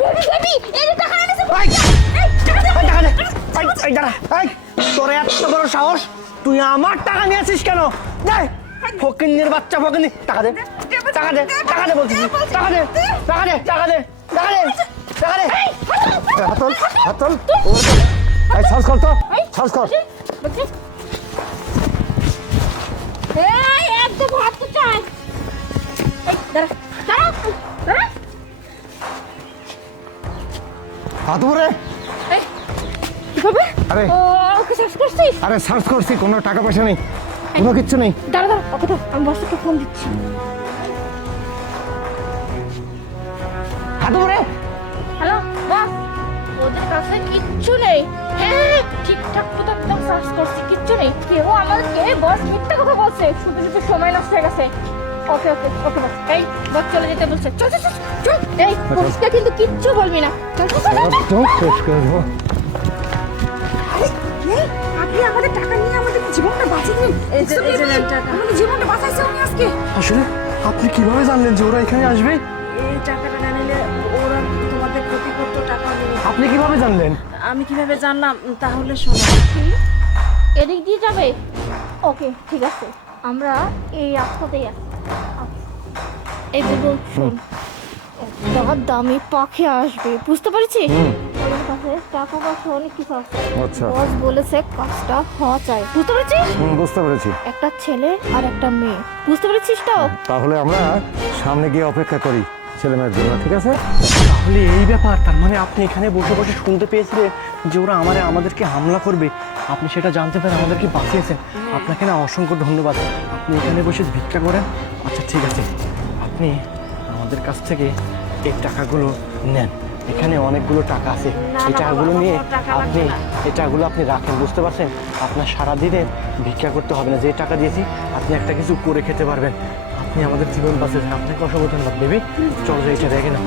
Baby baby এই টাকা এনেছে তোর এত বড় সাহস, তুই আমার টাকা নিয়েছিস কেন? যাই ফকিন্নির বাচ্চা, ফকিন্নি, টাকা দে, টাকা দে, টাকা দে বলছিস, টাকা দে, টাকা দে, টাকা দে, টাকা দে, টাকা দে। হাতল হাতল, এই সার্চ কর তো, সার্চ কর। এই একদম হাত তো চাই। এই দাঁড়া দাঁড়া দাঁড়া। হাত উপরে। এই কি হবে? আরে ওকে সার্চ করছিস? আরে সার্চ করছি, কোনো টাকা পয়সা নেই, কোনো কিচ্ছু নেই। দাঁড়া দাঁড়া ওকে তো আমি বসকে ফোন দিচ্ছি। হাত উপরে। হ্যালো বস, ওদের কাছে কিচ্ছু নেই। হ্যাঁ ঠিকঠাক তো একদম সার্চ করছি, কিচ্ছু নেই। কেউ আমাদেরকে বস মিথ্যা কথা বলছে, শুধু শুধু সময় নষ্ট হয়ে গেছে। ওকে ওকে ওকে বস, এই বস চলে যেতে বলছে। চল চল চল চল। এই বসকে কিন্তু কিচ্ছু বলবি না। চল চল চল চল। একদম শেষ করে দেবো। আপনি আমাদের টাকা নিয়ে আমাদের জীবনটা বাঁচিয়ে দিন। এই যে টাকা আমাদের জীবনটা বাঁচাইছে উনি আজকে। আসলে আপনি কিভাবে জানলেন যে ওরা এখানে আসবে? এই টাকাটা না নিলে ওরা তোমাদের ক্ষতি করতো, টাকা নিয়ে। আপনি কিভাবে জানলেন? আমি কিভাবে জানলাম? তাহলে শোনো, এদিক দিয়ে যাবে? ওকে ঠিক আছে, আমরা এই রাস্তাতেই আছি। এই দেখো শোন, একটা দামি পাখি আসবে, বুঝতে পারছিস? ওদের কাছে টাকা পয়সা অনেক কিছু আছে। আচ্ছা। বস বলেছে কাজটা হওয়া চাই, বুঝতে পারছিস? বুঝতে পেরেছি। একটা ছেলে আর একটা মেয়ে, বুঝতে পেরেছিস তো? তাহলে আমরা সামনে গিয়ে অপেক্ষা করি ছেলে মেয়ের জন্য, ঠিক আছে? তাহলে এই ব্যাপার, তার মানে আপনি এখানে বসে বসে শুনতে পেয়েছিলেন যে ওরা আমাদেরকে হামলা করবে, আপনি সেটা জানতে পেরে আমাদেরকে বাঁচিয়েছেন। আপনাকে না অসংখ্য ধন্যবাদ। আপনি এখানে বসে ভিক্ষা করেন। আচ্ছা ঠিক আছে, আপনি আমাদের কাছ থেকে এই টাকাগুলো নেন। এখানে অনেকগুলো টাকা আছে, এই টাকাগুলো নিয়ে আপনি এই টাকাগুলো আপনি রাখেন, বুঝতে পারছেন? আপনার সারাদিনে ভিক্ষা করতে হবে না, যে টাকা দিয়েছি আপনি একটা কিছু করে খেতে পারবেন। আপনি আমাদের জীবন বাঁচিয়েছেন, আপনাকে অসংখ্য ধন্যবাদ। বেবি চল যাই, এটা রেখে না।